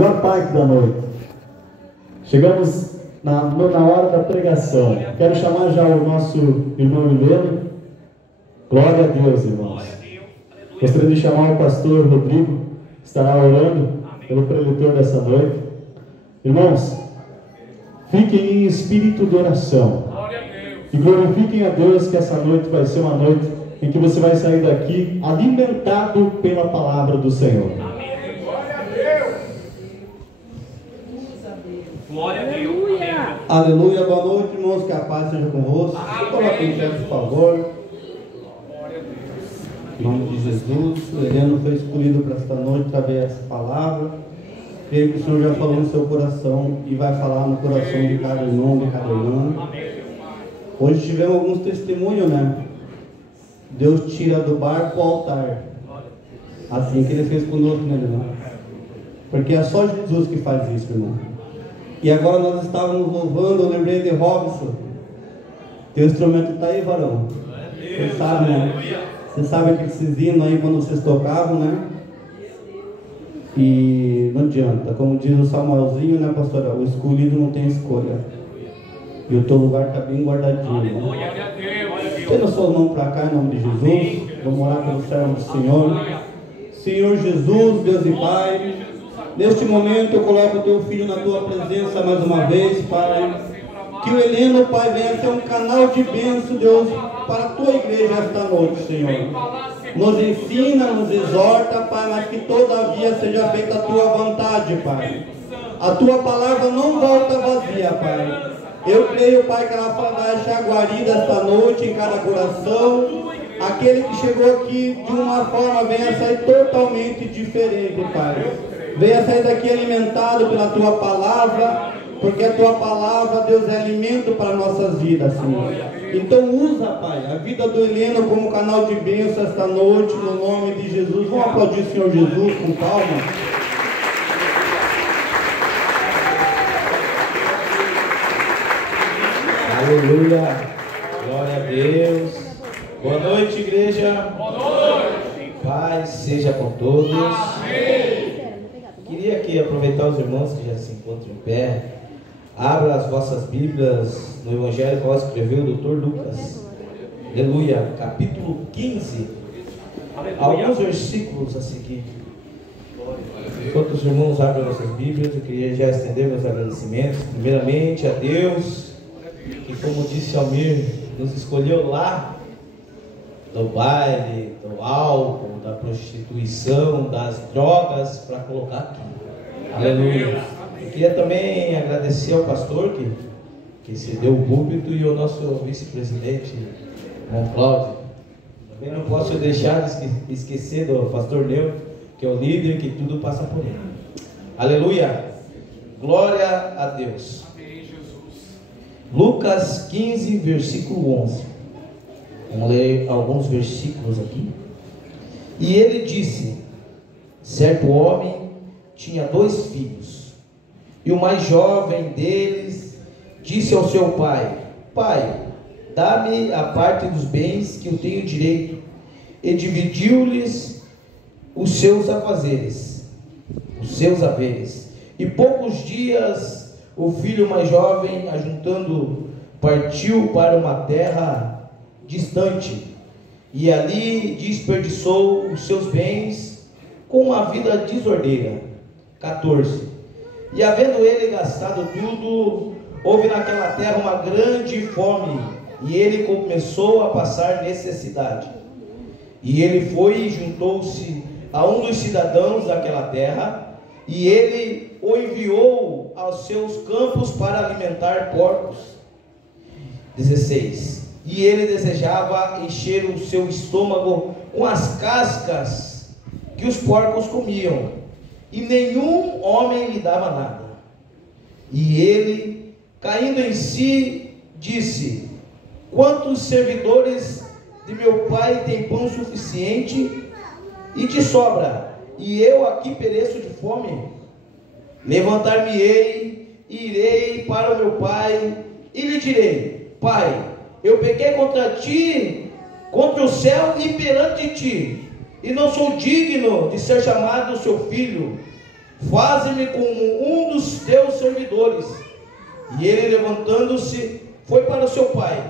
Boa parte da noite. Chegamos na hora da pregação. Quero chamar já o nosso irmão Heleno. Glória a Deus, irmãos. Gostaria de chamar o pastor Rodrigo, que estará orando pelo preletor dessa noite. Irmãos, fiquem em espírito de oração. E glorifiquem a Deus, que essa noite vai ser uma noite em que você vai sair daqui alimentado pela palavra do Senhor. Glória a Deus. Aleluia. Boa noite, irmãos. Que a paz seja convosco. Coloque em pé, por favor. Em nome de Jesus. O Heleno foi escolhido para esta noite através dessa palavra. Creio que o Senhor já falou no seu coração e vai falar no coração de cada irmão, de cada irmã. Hoje tivemos alguns testemunhos, né? Deus tira do barco ao altar. Assim que Ele fez conosco, né, irmão? Porque é só Jesus que faz isso, irmão. E agora nós estávamos louvando, eu lembrei de Robson. Teu instrumento está aí, varão. Você sabe, né? Você sabe que esses hinos aí quando vocês tocavam, né? E não adianta, como diz o Samuelzinho, né, pastora? O escolhido não tem escolha. E o teu lugar está bem guardadinho, né? Tendo suas mãos para cá em nome de Jesus. Vamos orar pelo servo do Senhor. Senhor Jesus, Deus e Pai, neste momento eu coloco o teu filho na tua presença mais uma vez, Pai. Que o Heleno, Pai, venha ser um canal de bênção, Deus, para a tua igreja esta noite, Senhor. Nos ensina, nos exorta, Pai, mas que todavia seja feita a tua vontade, Pai. A tua palavra não volta vazia, Pai. Eu creio, Pai, que ela vai achar guarida esta noite em cada coração. Aquele que chegou aqui de uma forma venha sair totalmente diferente, Pai. Venha sair daqui alimentado pela tua palavra, porque a tua palavra, Deus, é alimento para nossas vidas, Senhor. Então usa, Pai, a vida do Heleno como canal de bênção esta noite, no nome de Jesus. Vamos aplaudir o Senhor Jesus com calma. Aleluia, glória a Deus. Boa noite, igreja. Boa noite. Paz seja com todos. Amém. Queria aqui aproveitar os irmãos que já se encontram em pé. Abra as vossas Bíblias no Evangelho que escreveu o Dr. Lucas. Aleluia, capítulo 15. Alguns versículos a seguir. Enquanto os irmãos abrem nossas Bíblias, eu queria já estender meus agradecimentos. Primeiramente a Deus, que, como disse Almir, nos escolheu lá do baile, do álcool, da prostituição, das drogas, para colocar aqui. Aleluia. Eu queria também agradecer ao pastor que cedeu o púlpito e ao nosso vice-presidente, irmão Cláudio. Também não posso deixar de esquecer do pastor Neu, que é o líder, que tudo passa por ele. Aleluia. Glória a Deus. Lucas 15, versículo 11. Vamos ler alguns versículos aqui. E ele disse: certo homem tinha 2 filhos, e o mais jovem deles disse ao seu pai: Pai, dá-me a parte dos bens que eu tenho direito. E dividiu-lhes os seus afazeres, os seus haveres. E poucos dias o filho mais jovem, ajuntando, partiu para uma terra distante, e ali desperdiçou os seus bens com uma vida desordeira. 14. E havendo ele gastado tudo, houve naquela terra uma grande fome, e ele começou a passar necessidade. E ele foi e juntou-se a um dos cidadãos daquela terra, e ele o enviou aos seus campos para alimentar porcos. 16. E ele desejava encher o seu estômago com as cascas que os porcos comiam, e nenhum homem lhe dava nada. E ele, caindo em si, disse: quantos servidores de meu pai têm pão suficiente e de sobra, e eu aqui pereço de fome? Levantar-me-ei e irei para o meu pai e lhe direi: Pai, eu pequei contra ti, contra o céu e perante ti, e não sou digno de ser chamado seu filho. faze-me como um dos teus servidores. E ele, levantando-se, foi para o seu pai.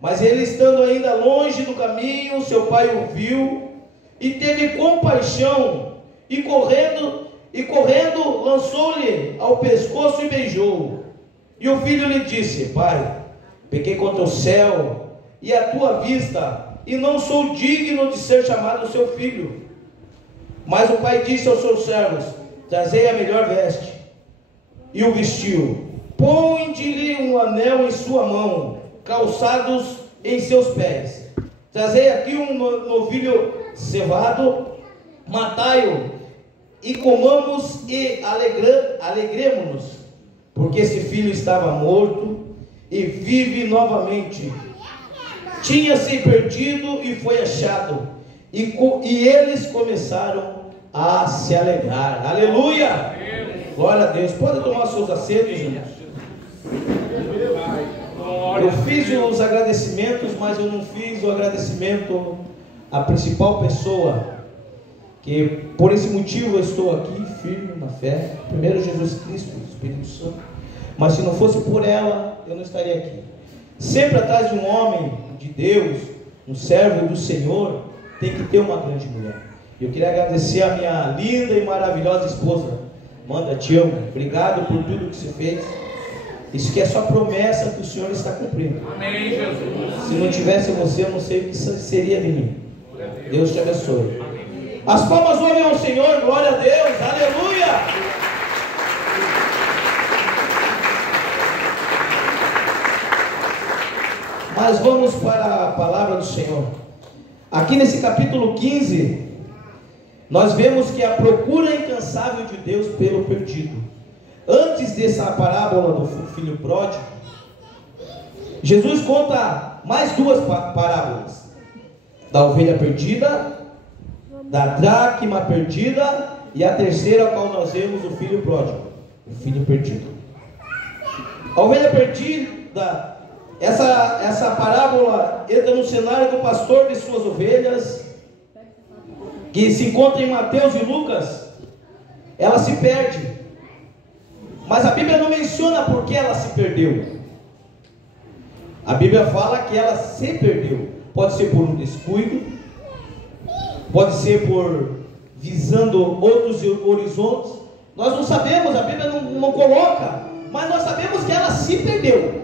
Mas ele, estando ainda longe do caminho, seu pai o viu e teve compaixão, e correndo, lançou-lhe ao pescoço e beijou. E o filho lhe disse: Pai, pequei contra o céu e a tua vista, e não sou digno de ser chamado seu filho. Mas o pai disse aos seus servos: Trazei a melhor veste, e o vestiu. Ponde-lhe um anel em sua mão, calçados em seus pés. Trazei aqui um novilho cevado, matai-o, e comamos e alegremo-nos, porque esse filho estava morto e vive novamente. Tinha-se perdido e foi achado. E eles começaram a se alegrar. Aleluia! Glória a Deus. Pode tomar seus assentos, irmãos. Eu fiz os agradecimentos, mas eu não fiz o agradecimento à principal pessoa, que por esse motivo eu estou aqui firme na fé. Primeiro Jesus Cristo, o Espírito Santo. Mas se não fosse por ela, eu não estaria aqui. Sempre atrás de um homem de Deus, um servo do Senhor, tem que ter uma grande mulher. Eu queria agradecer a minha linda e maravilhosa esposa. Amanda, te amo. Obrigado por tudo que você fez. Isso que é só promessa que o Senhor está cumprindo. Amém, Jesus. Se não tivesse você, eu não sei o que seria de mim. Deus te abençoe. As palmas ouvem ao Senhor, glória a Deus, aleluia. Mas vamos para a palavra do Senhor. Aqui nesse capítulo 15, nós vemos que a procura incansável de Deus pelo perdido. Antes dessa parábola do filho pródigo, Jesus conta mais duas parábolas: da ovelha perdida, da dracma perdida, e a terceira, a qual nós vemos o filho pródigo, o filho perdido. A ovelha perdida, essa parábola entra no cenário do pastor de suas ovelhas, que se encontra em Mateus e Lucas. Ela se perde, mas a Bíblia não menciona por que ela se perdeu. A Bíblia fala que ela se perdeu. Pode ser por um descuido, pode ser por visando outros horizontes. Nós não sabemos, a Bíblia não coloca, mas nós sabemos que ela se perdeu.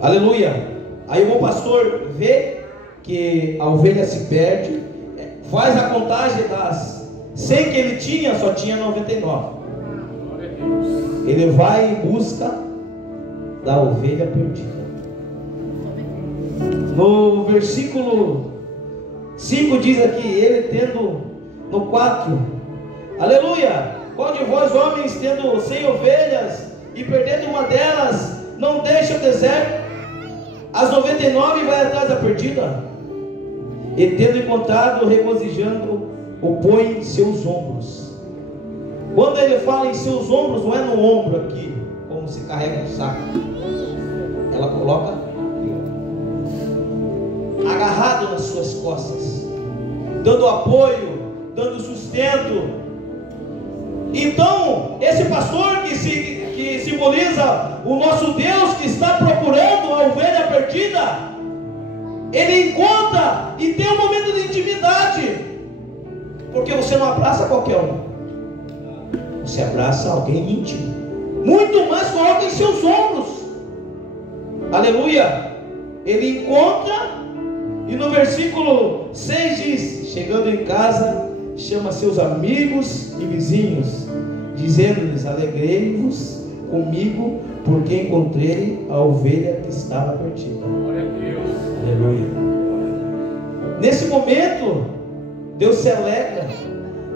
Aleluia. Aí o bom pastor vê que a ovelha se perde, faz a contagem das 100 que ele tinha, só tinha 99. Ele vai em busca da ovelha perdida. No versículo 5 diz aqui: ele tendo, no 4, aleluia, qual de vós homens tendo 100 ovelhas e perdendo uma delas, não deixa o deserto as 99 e vai atrás da perdida? E tendo encontrado, regozijando, o põe em seus ombros. Quando ele fala em seus ombros, não é no ombro aqui, como se carrega no saco. Ela coloca agarrado nas suas costas, dando apoio, dando sustento. Então, esse pastor que simboliza o nosso Deus, que está procurando a ovelha perdida, ele encontra e tem um momento de intimidade, porque você não abraça qualquer um, você abraça alguém íntimo, muito mais coloca em seus ombros. Aleluia. Ele encontra, e no versículo 6 diz: chegando em casa, chama seus amigos e vizinhos, dizendo-lhes: alegrei-vos comigo, porque encontrei a ovelha que estava perdida. Glória a Deus. Aleluia. Nesse momento, Deus se alegra.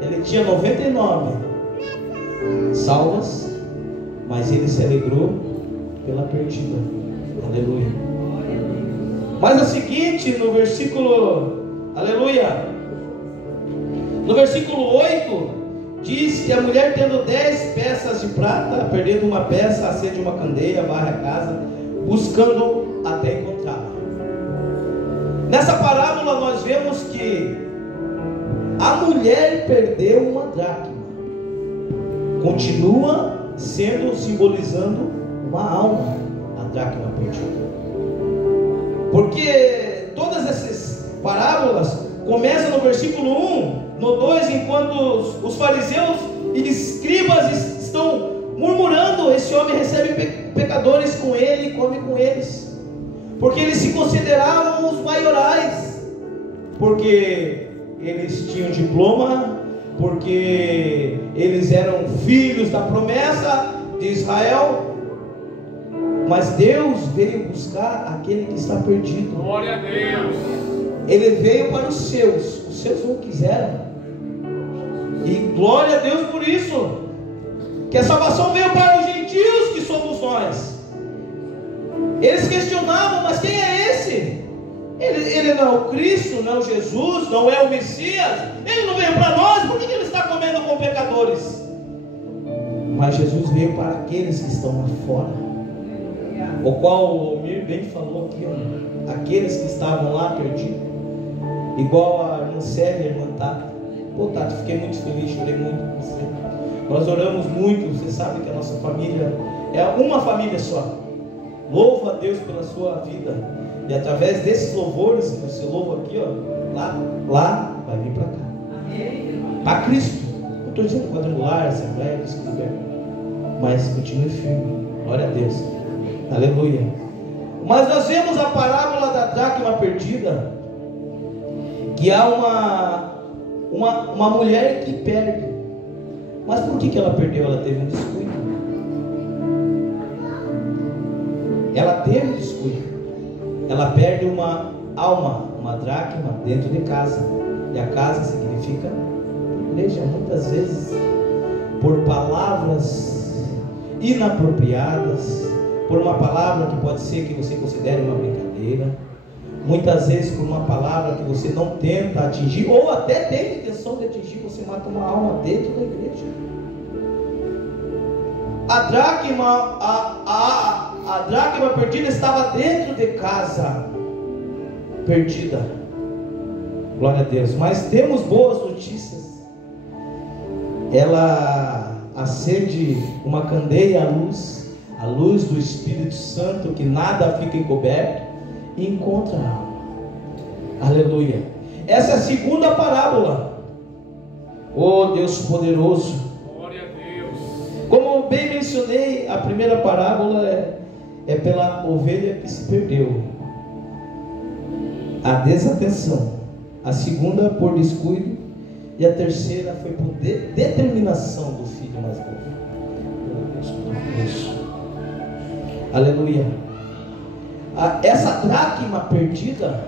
Ele tinha 99 salvas, mas ele se alegrou pela perdida. Aleluia. Mas é o seguinte, no versículo, aleluia, no versículo 8, diz que a mulher, tendo 10 peças de prata, perdendo uma peça, acende uma candeia, varre a casa, buscando até encontrá-la. Nessa parábola nós vemos que a mulher perdeu uma dracma. continua sendo, simbolizando uma alma, a dracma perdida. Porque todas essas parábolas começam no versículo 1, no 2, enquanto os fariseus e escribas estão murmurando, esse homem recebe pecadores com ele e come com eles, porque eles se consideravam os maiorais, porque eles tinham diploma, porque eles eram filhos da promessa de Israel. Mas Deus veio buscar aquele que está perdido. Glória a Deus. Ele veio para os seus não quiseram. E glória a Deus por isso, que a salvação veio para os gentios, que somos nós. Eles questionavam, mas quem é esse? Ele não é o Cristo, não é o Jesus, não é o Messias. Ele não veio para nós, por que ele está comendo com pecadores? Mas Jesus veio para aqueles que estão lá fora, o qual o Almir bem falou aqui, ó, aqueles que estavam lá perdidos, igual a irmã Célia e a irmã Tata. Pô, Tata, fiquei muito feliz, chorei muito com você. Nós oramos muito, você sabe que a nossa família é uma família só. Louvo a Deus pela sua vida. E através desses louvores que você louva aqui, ó, lá vai vir para cá. Para Cristo. Não estou dizendo quadrangular, assembleia, isso que quiser. Mas continue firme. Glória a Deus. Aleluia. Mas nós vemos a parábola da dracma perdida, que há uma mulher que perde. Mas por que ela perdeu? Ela teve um descuido. Ela teve um descuido. Ela perde uma alma, uma dracma dentro de casa. E a casa significa igreja. Muitas vezes por palavras inapropriadas, por uma palavra que pode ser que você considere uma brincadeira, muitas vezes por uma palavra que você não tenta atingir, ou até tem intenção de atingir, você mata uma alma dentro da igreja. A dracma perdida estava dentro de casa, perdida. Glória a Deus. Mas temos boas notícias. Ela acende uma candeia à luz do Espírito Santo, que nada fica encoberto, e encontra a alma. Aleluia. Essa é a segunda parábola. Oh Deus poderoso. Glória a Deus. Como bem mencionei, a primeira parábola é pela ovelha que se perdeu, a desatenção. A segunda por descuido, e a terceira foi por determinação do filho mais novo. Aleluia. Essa dracma perdida,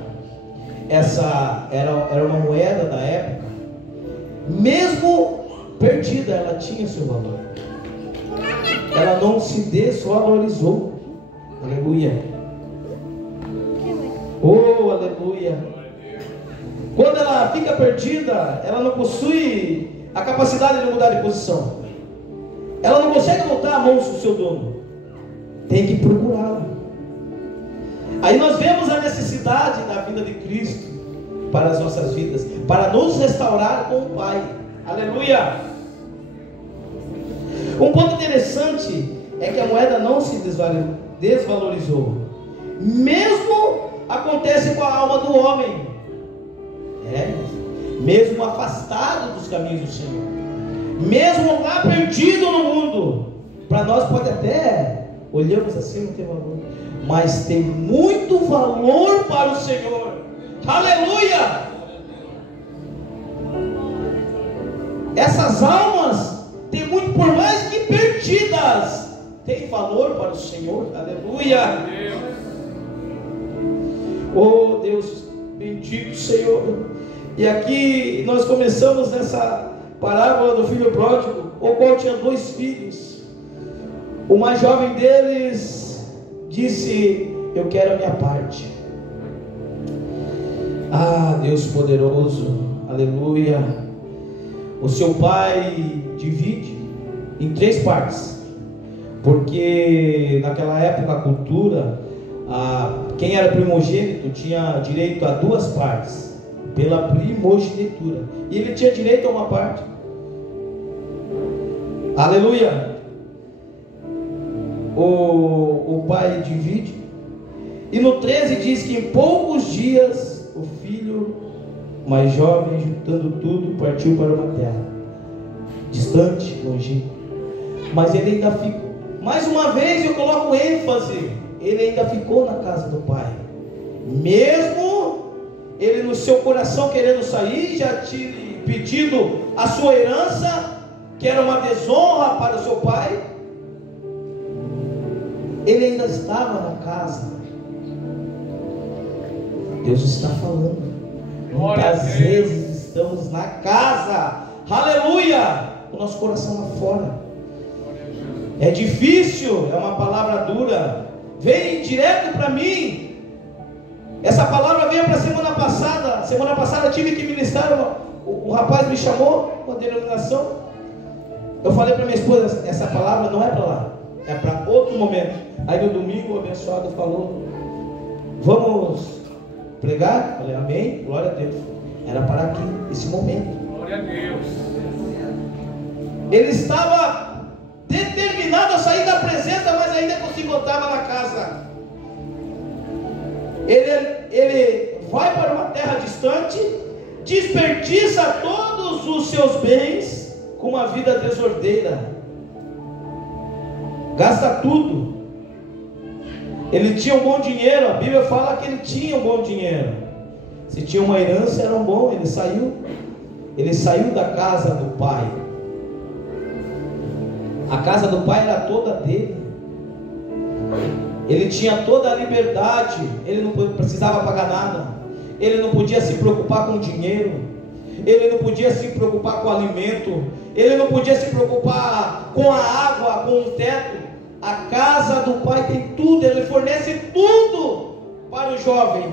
essa era uma moeda da época. Mesmo perdida, ela tinha seu valor. Ela não se desvalorizou. Aleluia. Oh, aleluia. Quando ela fica perdida, ela não possui a capacidade de mudar de posição. Ela não consegue voltar a mãos do seu dono. Tem que procurá-la. Aí nós vemos a necessidade da vinda de Cristo para as nossas vidas, para nos restaurar com o Pai. Aleluia. Um ponto interessante é que a moeda não se desvalorizou. Mesmo acontece com a alma do homem. Mesmo afastado dos caminhos do Senhor, mesmo lá perdido no mundo, para nós pode até, olhamos assim, não tem valor, mas tem muito valor para o Senhor. Aleluia. Essas almas têm muito, por mais que perdidas, tem valor para o Senhor. Aleluia. Oh Deus, bendito Senhor. E aqui nós começamos nessa parábola do filho pródigo, o qual tinha 2 filhos. O mais jovem deles disse: eu quero a minha parte. Ah, Deus poderoso, aleluia. O seu pai divide em 3 partes, porque naquela época a cultura, quem era primogênito tinha direito a 2 partes, pela primogenitura, e ele tinha direito a uma parte. Aleluia. O pai divide. E no 13 diz que em poucos dias o filho mais jovem, juntando tudo, partiu para uma terra distante, longínqua. Mas ele ainda ficou. Mais uma vez eu coloco ênfase. Ele ainda ficou na casa do pai. Mesmo ele no seu coração querendo sair, já tinha pedido a sua herança, que era uma desonra para o seu pai. Ele ainda estava na casa. Deus está falando. Muitas vezes estamos na casa, aleluia, o nosso coração lá fora. É difícil, é uma palavra dura. Vem direto para mim. Essa palavra veio para a semana passada. Semana passada eu tive que ministrar. O rapaz me chamou com a denominação. Eu falei para minha esposa: essa palavra não é para lá, é para outro momento. Aí no domingo o abençoado falou: vamos pregar? Falei: amém, glória a Deus. Era para aqui, esse momento. Glória a Deus. Ele estava determinado a sair da presença, mas ainda se encontrava na casa. Ele vai para uma terra distante, desperdiça todos os seus bens com uma vida desordeira, gasta tudo. Ele tinha um bom dinheiro, a Bíblia fala que ele tinha um bom dinheiro. Se tinha uma herança, era um bom. Ele saiu da casa do pai. A casa do pai era toda dele. Ele tinha toda a liberdade. Ele não precisava pagar nada. Ele não podia se preocupar com dinheiro. Ele não podia se preocupar com alimento. Ele não podia se preocupar com a água, com o teto. A casa do pai tem tudo. Ele fornece tudo para o jovem.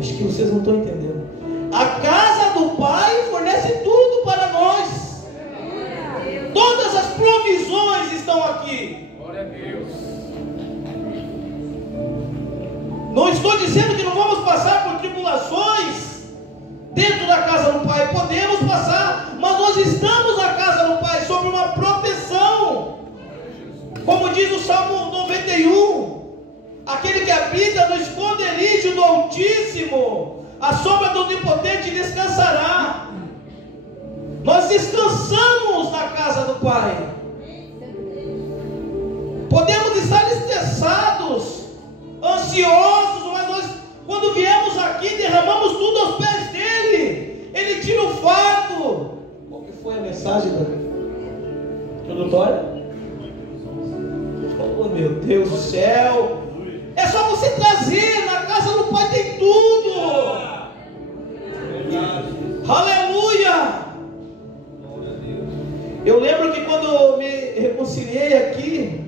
Acho que vocês não estão entendendo. A casa do pai fornece tudo para nós. Todas as provisões estão aqui. Glória a Deus. Não estou dizendo que não vamos passar por tribulações dentro da casa do pai. Podemos passar, mas nós estamos na casa do pai sob uma proteção. Como diz o Salmo 91, aquele que habita no esconderijo do Altíssimo, a sombra do Onipotente descansará. Nós descansamos na casa do pai. Podemos estar estressados, ansiosos, mas nós, quando viemos aqui, derramamos tudo aos pés dele. Ele tira o fardo. Qual que foi a mensagem da introdutória? Oh meu Deus do céu! É só você trazer. Na casa do pai tem tudo. Aleluia! Eu lembro que quando eu me reconciliei aqui,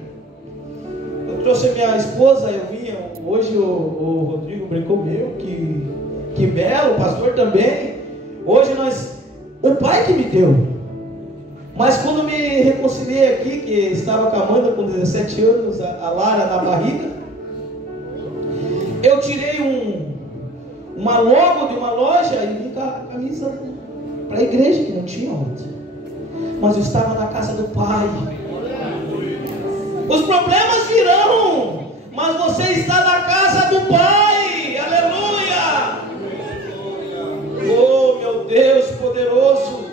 eu trouxe a minha esposa, eu vinha. Hoje o Rodrigo brincou meu, que belo, o pastor também. Hoje o pai que me deu. Mas quando me reconciliei aqui, que estava com a Amanda com 17 anos, a Lara na barriga, eu tirei uma logo de uma loja e vim com a camisa para a igreja, que não tinha onde. Mas eu estava na casa do pai. Os problemas virão, mas você está na casa do pai. Aleluia! Oh meu Deus poderoso!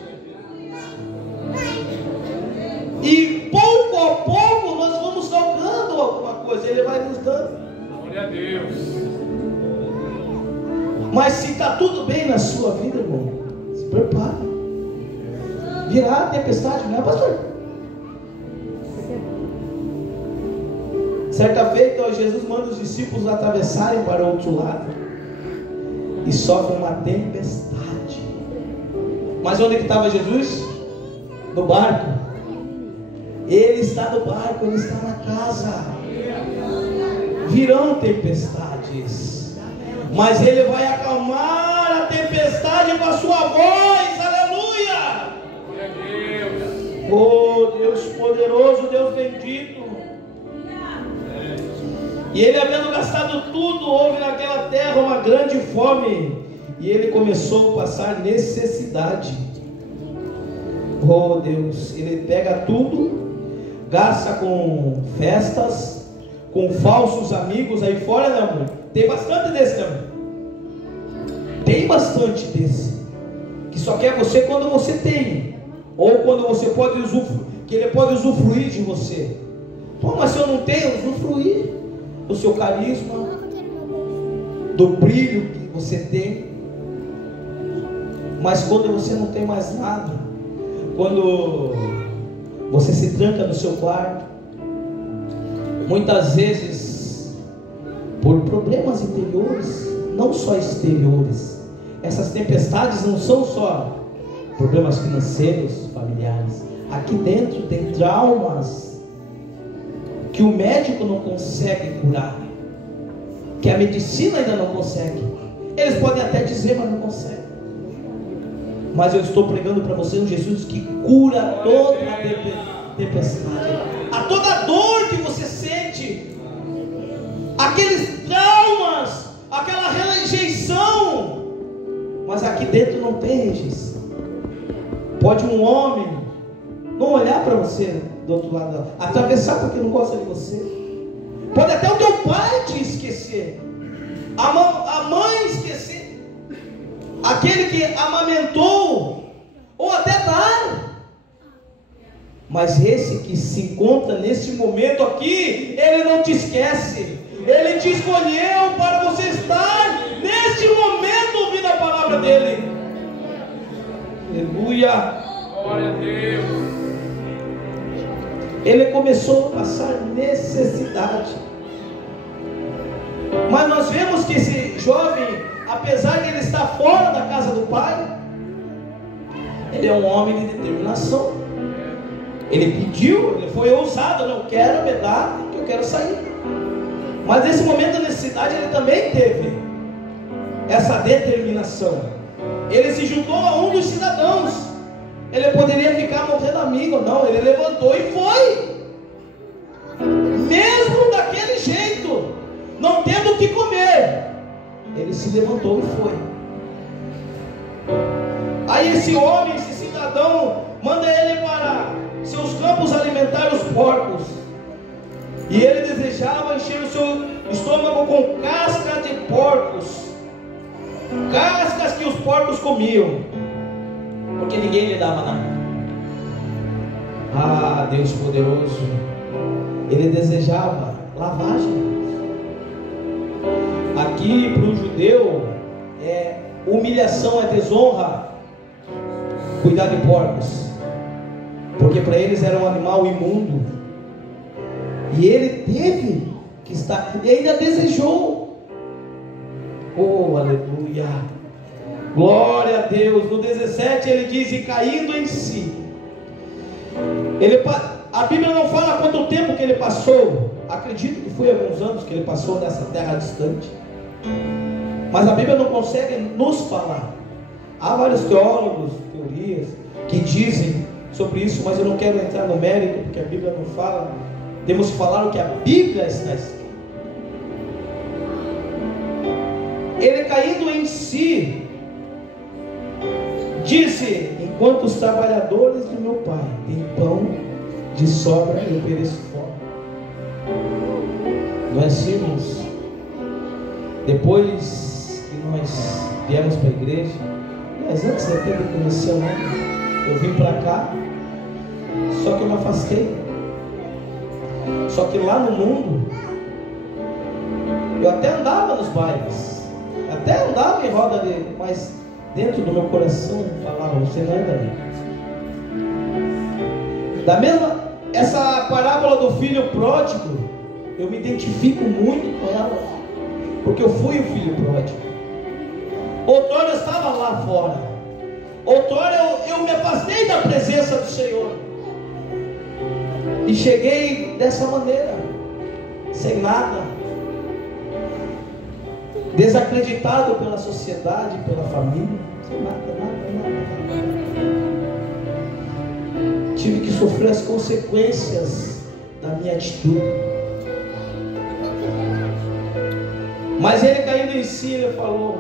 E pouco a pouco nós vamos tocando alguma coisa. Ele vai nos dando. Glória a Deus. Mas se está tudo bem na sua vida, irmão, se prepara. Virá a tempestade, não é, pastor? Certa feita, Jesus manda os discípulos atravessarem para o outro lado e sofre uma tempestade. Mas onde que estava Jesus? No barco. Ele está no barco, ele está na casa. Virão tempestades, mas ele vai acalmar a tempestade com a sua voz. Aleluia! Glória a Deus. Oh Deus poderoso, Deus bendito. E ele, havendo gastado tudo, houve naquela terra uma grande fome, e ele começou a passar necessidade. Oh Deus, ele pega tudo, gasta com festas, com falsos amigos aí fora, né, amor? Tem bastante desse, né, amor? Tem bastante desse, que só quer você quando você tem, ou quando você pode usufruir, que ele pode usufruir de você. Pô, mas se eu não tenho, usufruir do seu carisma, do brilho que você tem. Mas quando você não tem mais nada, quando você se tranca no seu quarto, muitas vezes por problemas interiores, não só exteriores. Essas tempestades não são só problemas financeiros, familiares. Aqui dentro tem traumas que o médico não consegue curar, que a medicina ainda não consegue. Eles podem até dizer, mas não conseguem. Mas eu estou pregando para você um Jesus que cura toda a tempestade, a toda dor que você sente, aqueles traumas, aquela rejeição. Mas aqui dentro não tem rejeição. Pode um homem não olhar para você do outro lado, atravessar porque não gosta de você. Pode até o teu pai te esquecer, a mãe esquecer, aquele que amamentou, ou até dar. Mas esse que se encontra nesse momento aqui, ele não te esquece. Ele te escolheu para você estar neste momento ouvindo a palavra dele. Aleluia. Glória a Deus. Ele começou a passar necessidade. Mas nós vemos que esse jovem, apesar de ele estar fora da casa do pai, ele é um homem de determinação. Ele pediu, ele foi ousado, não quero me dar, que eu quero sair. Mas nesse momento da necessidade ele também teve essa determinação. Ele se juntou a um dos cidadãos. Ele poderia ficar morrendo amigo, não, ele levantou e foi. Mesmo daquele jeito, não tendo o que comer, ele se levantou e foi. Aí esse homem, esse cidadão, manda ele para seus campos alimentar os porcos. E ele desejava encher o seu estômago com casca de porcos, cascas que os porcos comiam, porque ninguém lhe dava nada. Ah, Deus poderoso, ele desejava lavagem. Aqui para o judeu é humilhação, é desonra cuidar de porcos, porque para eles era um animal imundo. E ele teve que estar, e ainda desejou. Oh, aleluia, glória a Deus. No 17 ele diz: e caindo em si, a Bíblia não fala quanto tempo que ele passou. Acredito que foi alguns anos que ele passou nessa terra distante, mas a Bíblia não consegue nos falar. Há vários teólogos, teorias que dizem sobre isso, mas eu não quero entrar no mérito, porque a Bíblia não fala. Temos que falar o que a Bíblia está escrito. Ele caindo em si, disse: enquanto os trabalhadores do meu pai têm pão de sobra, eu pereço fome. Não é assim, irmãos? Depois que nós viemos para a igreja, mas antes até de conhecer o nome, eu vim para cá, só que eu me afastei. Só que lá no mundo, eu até andava nos bailes, até andava em roda dele, mas dentro do meu coração falava: você não é daí. Da mesma, essa parábola do filho pródigo, eu me identifico muito com ela, porque eu fui o filho pródigo. Outrora eu estava lá fora, outrora eu me afastei da presença do Senhor, e cheguei dessa maneira, sem nada, desacreditado pela sociedade, pela família, sem nada. Tive que sofrer as consequências da minha atitude. Mas ele caindo em si, ele falou: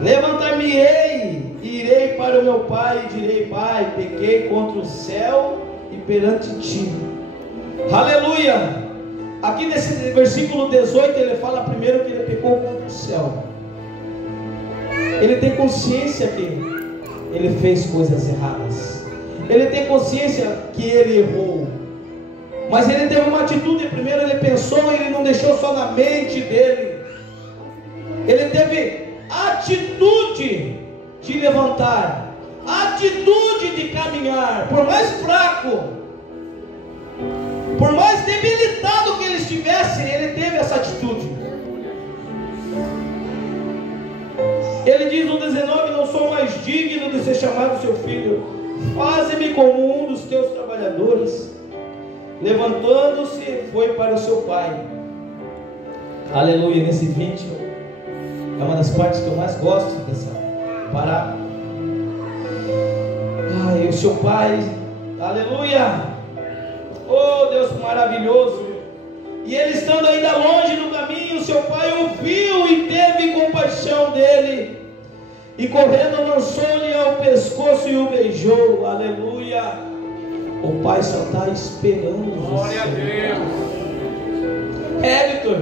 levantar-me-ei e irei Irei para o meu pai e direi: Pai, pequei contra o céu e perante ti. Aleluia. Aqui nesse versículo 18 ele fala primeiro que ele pecou contra o céu. Ele tem consciência que ele fez coisas erradas. Ele tem consciência que ele errou. Mas ele teve uma atitude. Primeiro ele pensou, ele não deixou só na mente dele. Ele teve atitude de levantar, atitude de caminhar. Por mais fraco, por mais debilitado que ele estivesse, ele teve essa atitude. Ele diz no 19: não sou mais digno de ser chamado seu filho, faze-me como um dos teus trabalhadores. Levantando-se, foi para o seu pai. Aleluia. Nesse vídeo é uma das partes que eu mais gosto dessa parábola. Ai, o seu pai, aleluia, oh Deus maravilhoso. E ele estando ainda longe no caminho, seu pai o viu e teve compaixão dele, e correndo lançou-lhe ao pescoço e o beijou. Aleluia. O pai só está esperando você. Glória a Deus. Vitor,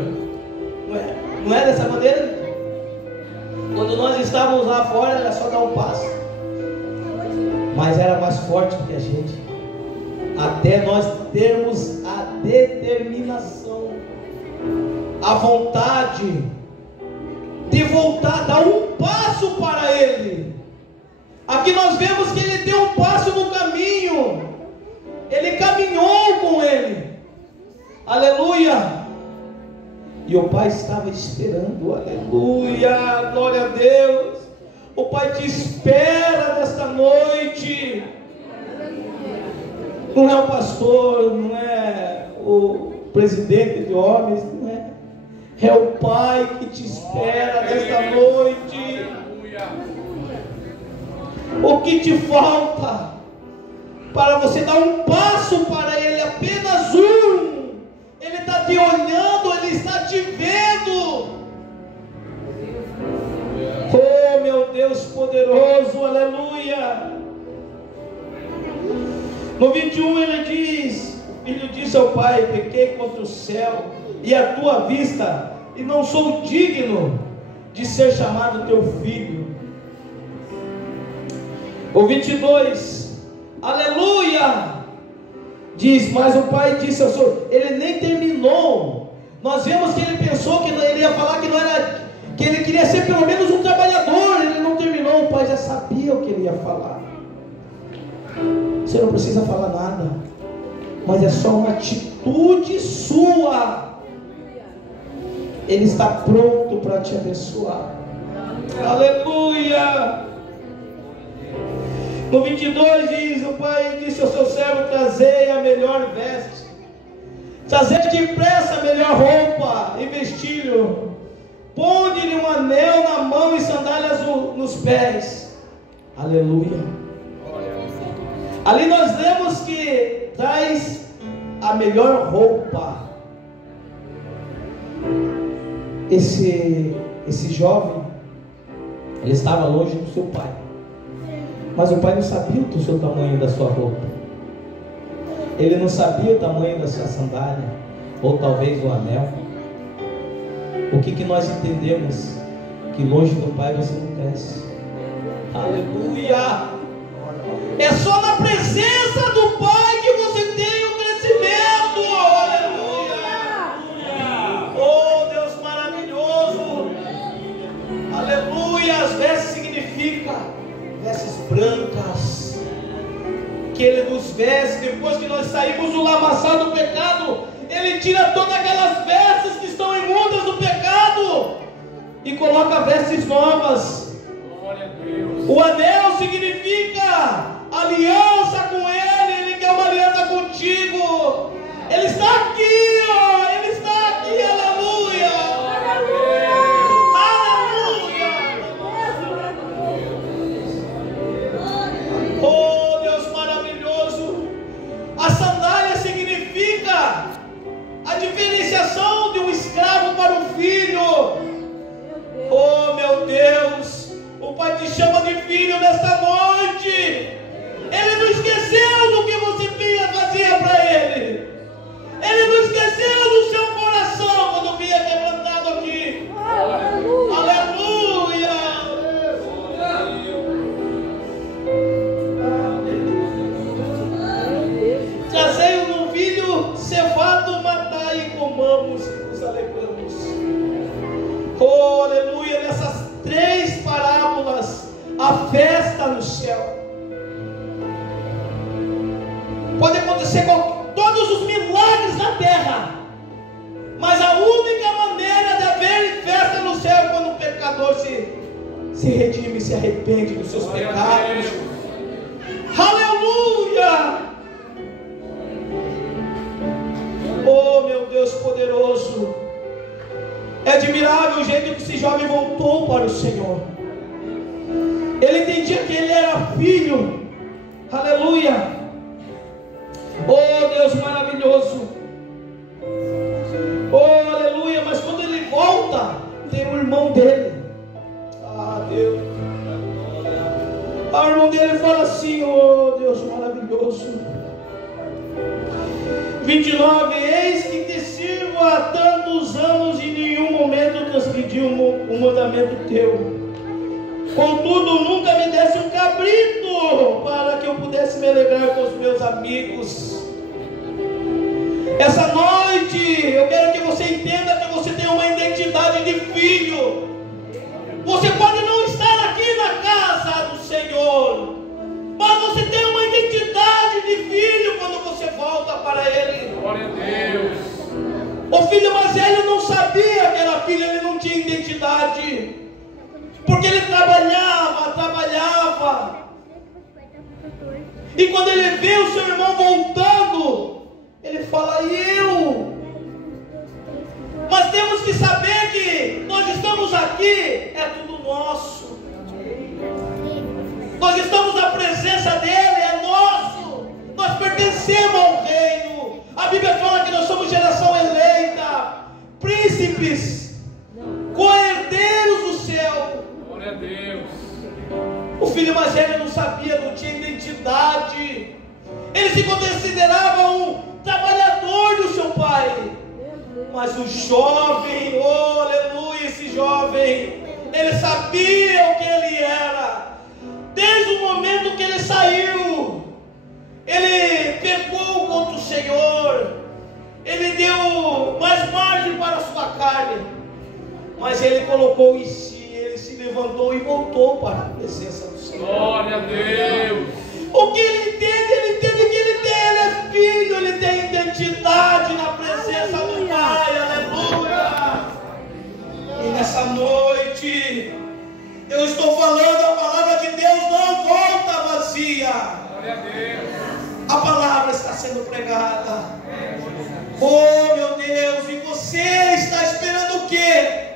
não é dessa maneira? Quando nós estávamos lá fora, era só dar um passo, mas era mais forte do que a gente, até nós termos a determinação, a vontade de voltar, dar um passo para Ele. Aqui nós vemos que ele deu um passo no caminho, ele caminhou com ele, aleluia. E o pai estava esperando, aleluia, glória a Deus. O pai te espera nesta noite. Não é o pastor, não é o presidente de homens, não é. É o pai que te espera nesta noite. O que te falta para você dar um passo para Ele? Apenas um. Ele está te olhando, Ele está te vendo. Oh meu Deus poderoso, aleluia. No 21 ele diz: o filho disse ao pai: pequei contra o céu e a tua vista, e não sou digno de ser chamado teu filho. O 22, aleluia, diz: mas o pai disse ao Senhor. Ele nem terminou. Nós vemos que ele pensou que ele ia falar que não era, que ele queria ser pelo menos um trabalhador. Ele não terminou. O pai já sabia o que ele ia falar. Você não precisa falar nada, mas é só uma atitude sua. Ele está pronto para te abençoar. Aleluia. No 22 diz: o pai disse ao seu servo: trazei a melhor veste, trazei depressa a melhor roupa e vestilho, ponde-lhe um anel na mão e sandálias nos pés. Aleluia. Ali nós lemos que traz a melhor roupa. Esse jovem, ele estava longe do seu pai, mas o pai não sabia o tamanho da sua roupa. Ele não sabia o tamanho da sua sandália, ou talvez o anel. O que nós entendemos? Que longe do pai você não cresce. Aleluia. É só na presença do pai que você tem o crescimento. Aleluia. Oh Deus maravilhoso. Aleluia. As vestes significa vestes brancas, que Ele nos veste. Depois que nós saímos do lamaçal do pecado, Ele tira todas aquelas vestes que estão imundas do pecado e coloca vestes novas. Glória a Deus. O anel significa aliança com Ele. Ele quer uma aliança contigo. Ele está aqui, ó. Ele está aqui, aleluia. Oh Deus maravilhoso. A sandália significa a diferenciação de um escravo para um filho. Oh meu Deus, o pai te chama de filho nesta noite. amamos e nos alegramos. Oh, aleluia, nessas 3 parábolas, a festa no céu. Pode acontecer com todos os milagres na terra, mas a única maneira de haver festa no céu é quando o pecador se redime, se arrepende dos seus pecados. Aleluia! Oh, meu Deus poderoso, é admirável o jeito que esse jovem voltou para o Senhor. Ele entendia que ele era filho. Aleluia! Oh, Deus maravilhoso. Oh, aleluia. Mas quando ele volta, tem o irmão dele. Ah, Deus. O irmão dele fala assim: oh, Deus maravilhoso. 29. Eis que te sirvo há tantos anos e em nenhum momento transgredi um mandamento teu. Contudo, nunca me desse um cabrito para que eu pudesse me alegrar com os meus amigos. Essa noite eu quero que você entenda que você tem uma identidade de filho. Você pode não estar aqui na casa do Senhor, mas você tem uma identidade de filho quando você volta para Ele. Glória a Deus. O filho mais velho não sabia que era filho, ele não tinha identidade, porque ele trabalhava. E quando ele vê o seu irmão voltando, ele fala: e eu? Mas temos que saber que nós estamos aqui, é tudo nosso. Nós estamos na presença dele, é nosso. Nós pertencemos ao reino. A Bíblia fala que nós somos geração eleita, príncipes, co-herdeiros do céu. Glória a Deus. O filho mais velho não sabia, não tinha identidade. Ele se considerava um trabalhador do seu pai. Mas o jovem, oh aleluia, esse jovem, ele sabia o que ele era. Desde o momento que ele saiu, ele pecou contra o Senhor. Ele deu mais margem para a sua carne. Mas ele colocou em si, ele se levantou e voltou para a presença do Senhor. Glória a Deus. O que ele entende que ele é filho, ele tem identidade na presença do Pai, aleluia. E nessa noite, eu estou falando, a palavra de Deus não volta vazia. Glória a Deus. A palavra está sendo pregada. Oh meu Deus, e você está esperando o quê?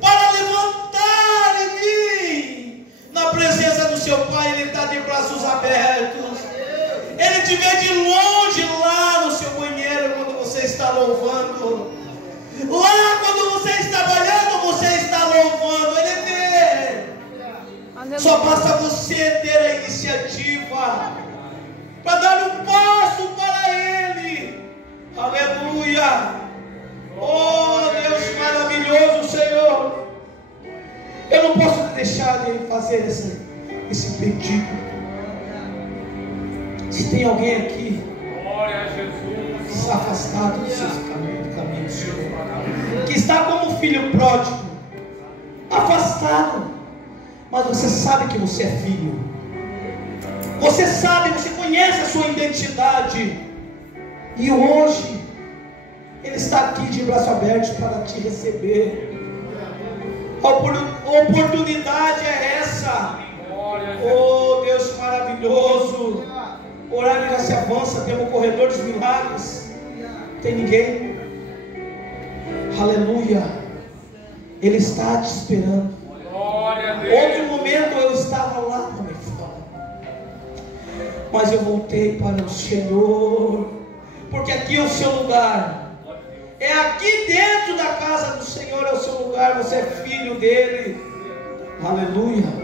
Para levantar e vir na presença do seu Pai. Ele está de braços abertos. Ele te vê de longe lá no seu banheiro quando você está louvando. Lá quando você está trabalhando, você está louvando. Ele vê. Só basta você ter a iniciativa para dar um passo para Ele. Aleluia. Oh Deus maravilhoso, Senhor. Eu não posso deixar de fazer esse pedido. Se tem alguém aqui Glória a Jesus. que está afastado do seu caminho, Senhor, que está como filho pródigo, afastado, mas você sabe que você é filho. Você sabe, você conhece a sua identidade. E hoje Ele está aqui de braços abertos para te receber. A oportunidade é essa. Oh Deus maravilhoso. Horário já se avança, temos o corredor dos milagres. Tem ninguém? Aleluia. Ele está te esperando. Glória a Deus. Outro momento eu estava lá também fora, mas eu voltei para o Senhor, porque aqui é o seu lugar. É aqui dentro da casa do Senhor, é o seu lugar. Você é filho dele. Aleluia.